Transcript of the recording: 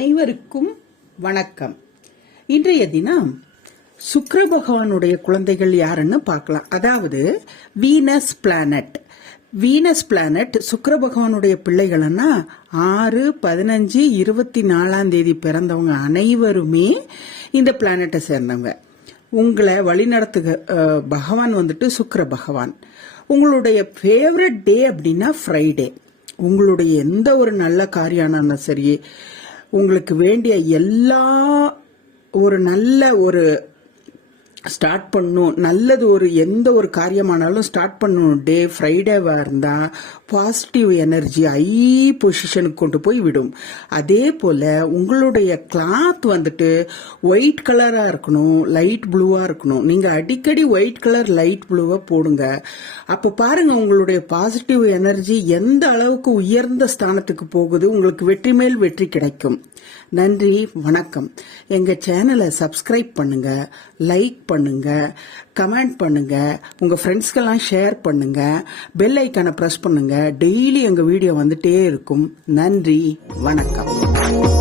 அனைவருக்கும் வணக்கம். இன்றைய தினம் சுக்கிர பகவானுடைய குழந்தைகள் யாருன்னு பார்க்கலாம். அதாவது வீனஸ் பிளானட். வீனஸ் பிளானட் சுக்கிர பகவானுடைய பிள்ளைகள்னா 6, 15, 24 பிறந்தவங்க அனைவருமே இந்த பிளானட்டை சேர்ந்தவங்க. உங்களை வழிநடத்துக பகவான் வந்துட்டு சுக்கிர பகவான். உங்களுடைய ஃபேவரட் டே அப்படின்னா ஃப்ரைடே. உங்களுடைய எந்த ஒரு நல்ல காரியம் சரி, உங்களுக்கு வேண்டிய எல்லா ஒரு நல்ல ஒரு ஸ்டார்ட் பண்ணணும், நல்லது ஒரு எந்த ஒரு காரியமானாலும் ஸ்டார்ட் பண்ணணும் டே ஃப்ரைடேவா இருந்தா பாசிட்டிவ் எனர்ஜி ஹை பொசிஷனுக்கு கொண்டு போய் விடும். அதே போல உங்களுடைய கிளாத் வந்துட்டு ஒயிட் கலரா இருக்கணும், லைட் ப்ளூவா இருக்கணும். நீங்க அடிக்கடி ஒயிட் கலர் லைட் ப்ளூவா போடுங்க. அப்ப பாருங்க உங்களுடைய பாசிட்டிவ் எனர்ஜி எந்த அளவுக்கு உயர்ந்த ஸ்தானத்துக்கு போகுது. உங்களுக்கு வெற்றி மேல் வெற்றி கிடைக்கும். நன்றி, வணக்கம். எங்க சேனலை சப்ஸ்கிரைப் பண்ணுங்க, லைக் பண்ணுங்க, கமெண்ட் பண்ணுங்க, உங்க ஃப்ரெண்ட்ஸ்க்கெல்லாம் ஷேர் பண்ணுங்க, பெல் ஐக்கானை பிரஸ் பண்ணுங்க. டெய்லி எங்க வீடியோ வந்துட்டே இருக்கும். நன்றி, வணக்கம்.